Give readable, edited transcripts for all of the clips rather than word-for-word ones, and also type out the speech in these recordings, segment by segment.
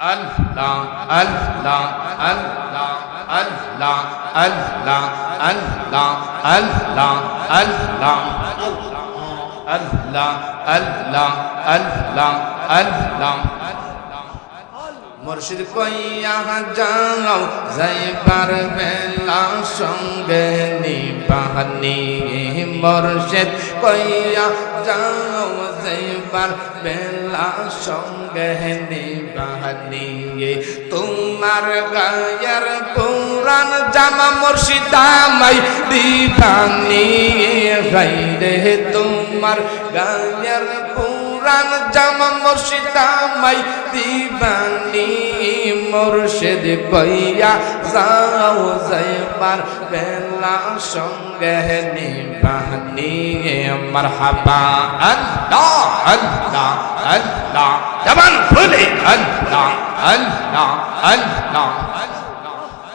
আল্লাহ আল্লাহ আল্লাহ আল্লাহ আল্লাহ আল্লাহ আল্লাহ আল্লাহ আল্লাহ আল্লাহ আল্লাহ আল্লাহ মুর্শিদ কইয়া যাও যাইবার বেলা সঙ্গে নিবানি মুর্শিদ কইয়া যাও যাইবার বেলা সঙ্গে নিবানি তোমার গায়ের পুরান জামা মুর্শিদ আমাই দিবানি গাইরে তোমার গায়ের পুরান জামা মুর্শিদ আমাই দিবানি মুর্শিদ কইয়া যাও যাইবার বেলা সঙ্গে নিবানি মারহাবা আল্লাহ আল্লাহ আল্লাহ জবান খুলে আল্লাহ আল্লাহ আল্লাহ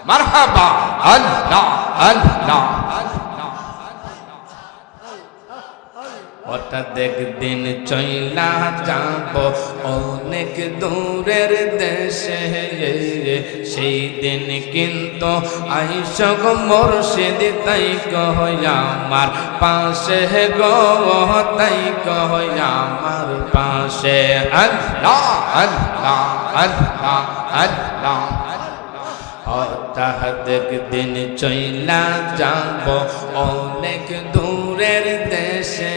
মারহাবা আল্লাহ আল্লাহ হঠাৎ একদিন চইলা যাব অনেক দূরের দেশে সেই দিন কিন্তু আইস গো মুর্শিদ তাই কহয়া আমার পাশে গো তাই কহয়া আমার পাশে আল্লাহ আল্লাহ আল্লাহ আল্লাহ হঠাৎ একদিন চইলা যাব অনেক দূরের দেশে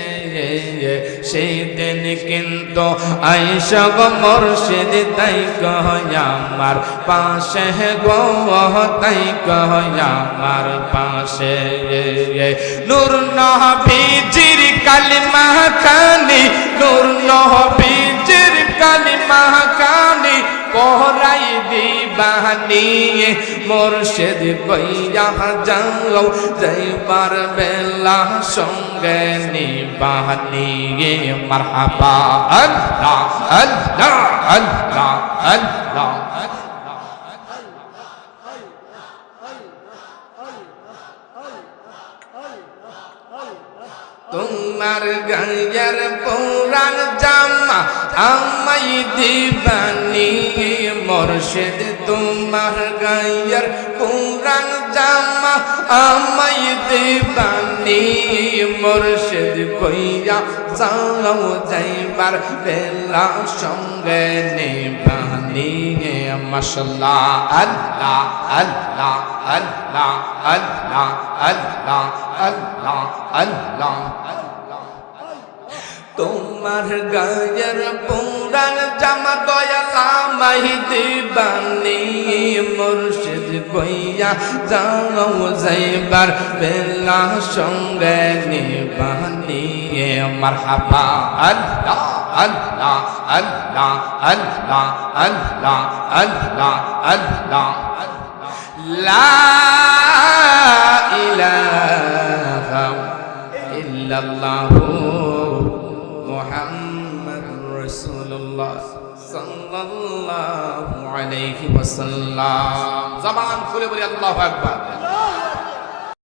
সেই দিন কিন্তু আইস গো মুর্শিদ তাই কহয়া আমার পাশে গো তাই কহয়া আমার পাশে নূর নবীজির কালিমা খানি নূর নবীজির কালিমা খানি কোহরাই দিবানি মুর্শিদ কইয়া যাও যাইবার বেলা সঙ্গে নিবানি মারহাবা আল্লাহ আল্লাহ আল্লাহ আল্লাহ তোমার গায়ের পুরান জামা আমাই দিবানি মুর্শিদ তোমার গায়ের পুরান জামা আমাই দিবানি মুর্শিদ কইয়া যাও যাইবার বেলা সঙ্গে নিবানি মাশাআল্লাহ আল্লাহ আল্লাহ আল্লাহ আল্লাহ আল্লাহ আল্লাহ আল্লাহ তোমার গায়ের পুরান জামা দয়ালামাই দিবানি মুর্শিদ কইয়া যাও যাইবার বেলা সঙ্গে নিবানি মারহাবা আল্লাহ আল্লাহ আল্লাহ আল্লাহ আল্লাহ আল্লাহ আল্লাহ লা ইলাহা ইল্লাল্লাহু মুহাম্মাদুর রাসূলুল্লাহ সাল্লাল্লাহু আলাইহি ওয়াসাল্লাম জবান খুলে বলি আল্লাহু আকবার